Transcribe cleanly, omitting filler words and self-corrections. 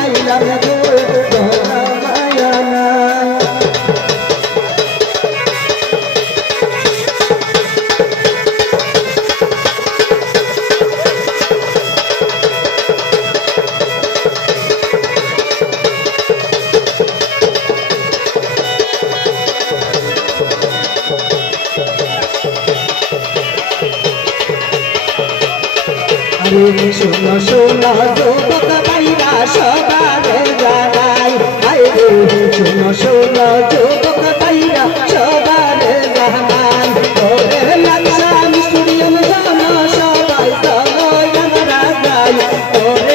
আইলাম গো ধরা মায়া নাই শোনো শোনো যুবক ভাইরা সবার জানাই আই রে শোনো শোনো যুবক ভাইরা সবার জানাই ওরে লাকসাম স্টুডিয়াম জানো সবাই চলো আমরা যাই ওরে